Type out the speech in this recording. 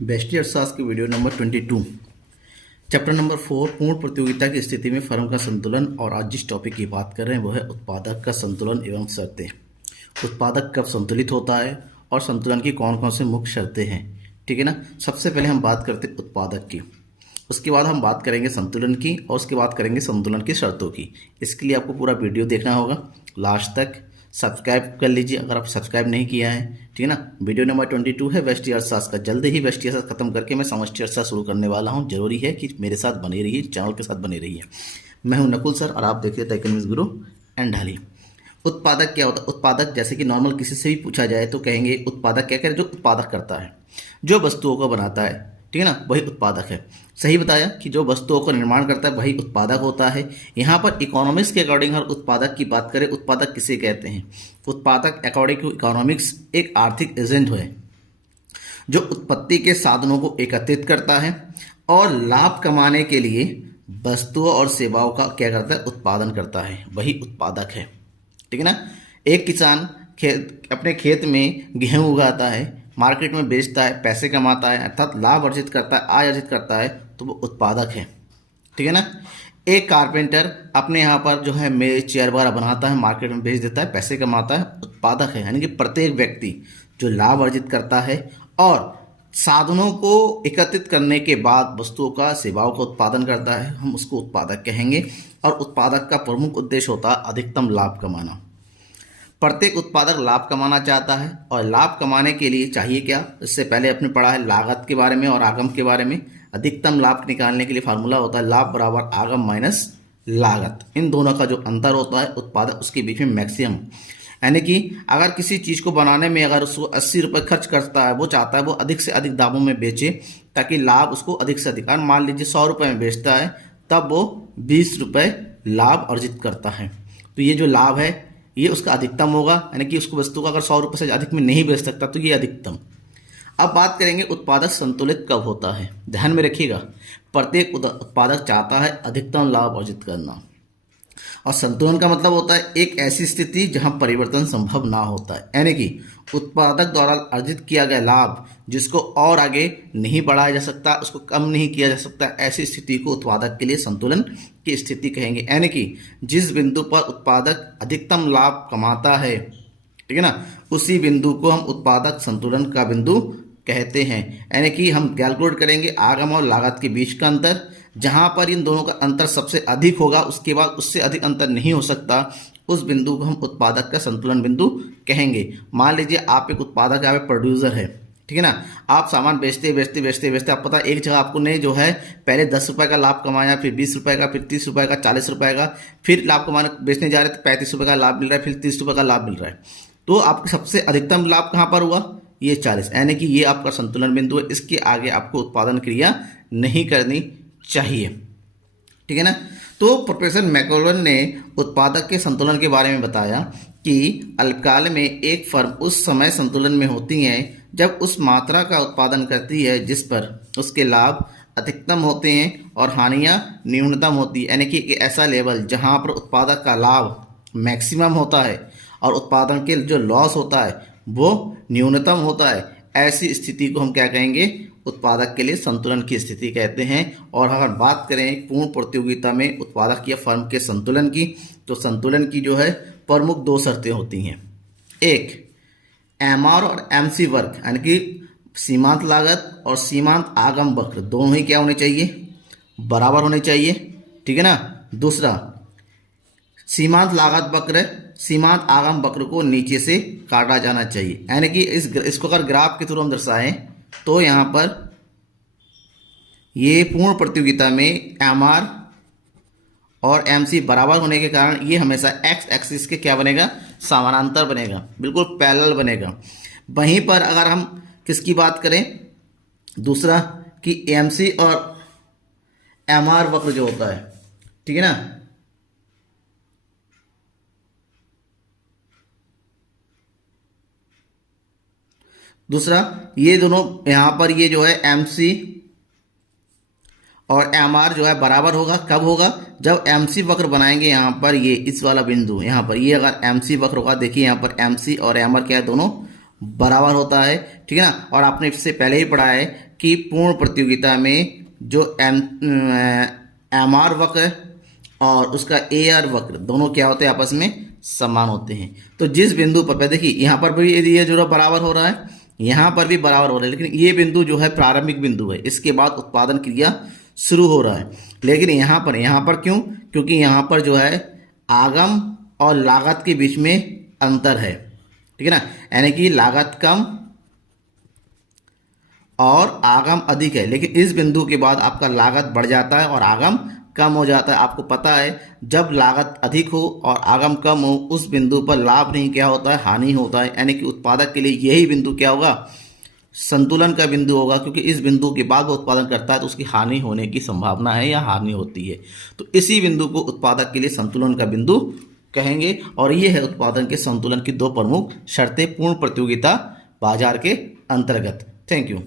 Bestie अर्थशास्त्र की video number 22 chapter number 4 पूर्ण प्रतियोगिता की स्थिति में फर्म का संतुलन। और आज जिस टॉपिक की बात कर रहे हैं वो है उत्पादक का संतुलन एवं शर्तें। उत्पादक कब संतुलित होता है और संतुलन की कौन कौन सी मुख्य शर्तें हैं, ठीक है ना। सबसे पहले हम बात करते हैं उत्पादक की, उसके बाद हम बात करेंगे संतुलन की और उसके बाद करेंगे संतुलन की शर्तों की। इसके लिए आपको पूरा वीडियो देखना होगा लास्ट तक। सब्सक्राइब कर लीजिए अगर आप सब्सक्राइब नहीं किया है, ठीक है ना। वीडियो नंबर 22 है वेस्टी अर्थशास्त्र का। जल्द ही वेस्टी अर्थशास्त्र खत्म करके मैं समष्टि अर्थशास्त्र शुरू करने वाला हूँ। जरूरी है कि मेरे साथ बने रहिए, चैनल के साथ बने रहिए। मैं हूँ नकुल सर और आप देख रहे थे इकोनॉमिक्स गुरु एंड ढाली। उत्पादक क्या होता है? उत्पादक जैसे कि नॉर्मल किसी से भी पूछा जाए तो कहेंगे उत्पादक क्या करे, जो उत्पादक करता है, जो वस्तुओं को बनाता है, ठीक है ना, वही उत्पादक है। सही बताया कि जो वस्तुओं का निर्माण करता है वही उत्पादक होता है। यहाँ पर इकोनॉमिक्स के अकॉर्डिंग अगर उत्पादक की बात करें, उत्पादक किसे कहते हैं? उत्पादक अकॉर्डिंग टू इकोनॉमिक्स एक आर्थिक एजेंट है जो उत्पत्ति के साधनों को एकत्रित करता है और लाभ कमाने के लिए वस्तुओं और सेवाओं का क्या करता है? उत्पादन करता है, वही उत्पादक है, ठीक है ना। एक किसान अपने खेत में गेहूं उगाता है, मार्केट में बेचता है, पैसे कमाता है, अर्थात लाभ अर्जित करता है, आय अर्जित करता है, तो वो उत्पादक है, ठीक है ना। एक कारपेंटर अपने यहाँ पर जो है मेज चेयर वगैरह बनाता है, मार्केट में बेच देता है, पैसे कमाता है, उत्पादक है। यानी कि प्रत्येक व्यक्ति जो लाभ अर्जित करता है और साधनों को एकत्रित करने के बाद वस्तुओं का सेवाओं का उत्पादन करता है, हम उसको उत्पादक कहेंगे। और उत्पादक का प्रमुख उद्देश्य होता है अधिकतम लाभ कमाना। प्रत्येक उत्पादक लाभ कमाना चाहता है और लाभ कमाने के लिए चाहिए क्या? इससे पहले आपने पढ़ा है लागत के बारे में और आगम के बारे में। अधिकतम लाभ निकालने के लिए फार्मूला होता है लाभ बराबर आगम माइनस लागत। इन दोनों का जो अंतर होता है उत्पादक, उसके बीच में मैक्सिमम। यानी कि अगर किसी चीज़ को बनाने में अगर उसको 80 रुपये खर्च करता है, वो चाहता है वो अधिक से अधिक दामों में बेचे ताकि लाभ उसको अधिक से अधिक। अगर मान लीजिए 100 रुपये में बेचता है तब वो 20 रुपये लाभ अर्जित करता है, तो ये जो लाभ है ये उसका अधिकतम होगा। यानी कि उसको वस्तु का अगर 100 रुपये से अधिक में नहीं बेच सकता तो ये अधिकतम। अब बात करेंगे उत्पादक संतुलित कब होता है। ध्यान में रखिएगा, प्रत्येक उत्पादक चाहता है अधिकतम लाभ अर्जित करना। और संतुलन का मतलब होता है एक ऐसी स्थिति जहां परिवर्तन संभव ना होता है। यानी कि उत्पादक द्वारा अर्जित किया गया लाभ जिसको और आगे नहीं बढ़ाया जा सकता, उसको कम नहीं किया जा सकता, ऐसी स्थिति को उत्पादक के लिए संतुलन की स्थिति कहेंगे। यानी कि जिस बिंदु पर उत्पादक अधिकतम लाभ कमाता है, ठीक है ना, उसी बिंदु को हम उत्पादक संतुलन का बिंदु कहते हैं। यानी कि हम कैलकुलेट करेंगे आगम और लागत के बीच का अंतर। जहां पर इन दोनों का अंतर सबसे अधिक होगा, उसके बाद उससे अधिक अंतर नहीं हो सकता, उस बिंदु को हम उत्पादक का संतुलन बिंदु कहेंगे। मान लीजिए आप एक उत्पादक, आप एक प्रोड्यूसर है, ठीक है ना। आप सामान बेचते बेचते बेचते बेचते आप पता एक जगह आपको ने जो है पहले 10 रुपये का लाभ कमाया, फिर 20 रुपये का, फिर 30 रुपये का, 40 रुपये का, फिर लाभ कमाने बेचने जा रहे थे 35 रुपये का लाभ मिल रहा है, फिर 30 रुपये का लाभ मिल रहा है। तो आपके सबसे अधिकतम लाभ कहाँ पर हुआ? ये 40। यानी कि ये आपका संतुलन बिंदु है। इसके आगे आपको उत्पादन क्रिया नहीं करनी चाहिए, ठीक है ना। तो प्रोफेसर मैकलोलन ने उत्पादक के संतुलन के बारे में बताया कि अल्पकाल में एक फर्म उस समय संतुलन में होती है जब उस मात्रा का उत्पादन करती है जिस पर उसके लाभ अधिकतम होते हैं और हानियां न्यूनतम होती है। यानी कि एक ऐसा लेवल जहां पर उत्पादक का लाभ मैक्सिमम होता है और उत्पादन के जो लॉस होता है वो न्यूनतम होता है। ऐसी स्थिति को हम क्या कहेंगे? उत्पादक के लिए संतुलन की स्थिति कहते हैं। और अगर बात करें पूर्ण प्रतियोगिता में उत्पादक या फर्म के संतुलन की, तो संतुलन की जो है प्रमुख 2 शर्तें होती हैं। एक एमआर और एमसी वर्ग, यानी कि सीमांत लागत और सीमांत आगम वक्र दोनों ही क्या होने चाहिए? बराबर होने चाहिए, ठीक है ना। दूसरा सीमांत लागत वक्र सीमांत आगम वक्र को नीचे से काटा जाना चाहिए। यानी कि इसको अगर ग्राफ के थ्रू हम दर्शाएं तो यहाँ पर ये पूर्ण प्रतियोगिता में एमआर और एमसी बराबर होने के कारण ये हमेशा एक्स एक्सिस के क्या बनेगा? समानांतर बनेगा, बिल्कुल पैरेलल बनेगा। वहीं पर अगर हम किसकी बात करें, दूसरा कि एमसी और एमआर वक्र जो होता है, ठीक है ना, दूसरा ये दोनों यहाँ पर ये जो है एमसी और एमआर जो है बराबर होगा। कब होगा? जब एमसी वक्र बनाएंगे यहाँ पर, ये इस वाला बिंदु यहाँ पर, ये अगर एमसी वक्र होगा, देखिए यहाँ पर एमसी और एमआर क्या है, दोनों बराबर होता है, ठीक है ना। और आपने इससे पहले ही पढ़ा है कि पूर्ण प्रतियोगिता में जो एम आर वक्र और उसका ए आर वक्र दोनों क्या होते हैं, आपस में समान होते हैं। तो जिस बिंदु पर देखिए यहाँ पर भी ये जो बराबर हो रहा है, यहाँ पर भी बराबर हो रहा है, लेकिन ये बिंदु जो है प्रारंभिक बिंदु है, इसके बाद उत्पादन क्रिया शुरू हो रहा है। लेकिन यहाँ पर क्यों? क्योंकि यहाँ पर जो है आगम और लागत के बीच में अंतर है, ठीक है ना, यानी कि लागत कम और आगम अधिक है। लेकिन इस बिंदु के बाद आपका लागत बढ़ जाता है और आगम कम हो जाता है। आपको पता है जब लागत अधिक हो और आगम कम हो, उस बिंदु पर लाभ नहीं क्या होता है, हानि होता है। यानी कि उत्पादक के लिए यही बिंदु क्या होगा, संतुलन का बिंदु होगा, क्योंकि इस बिंदु के बाद वो उत्पादन करता है तो उसकी हानि होने की संभावना है या हानि होती है। तो इसी बिंदु को उत्पादक के लिए संतुलन का बिंदु कहेंगे। और ये है उत्पादन के संतुलन की दो प्रमुख शर्तें पूर्ण प्रतियोगिता बाजार के अंतर्गत। Thank you.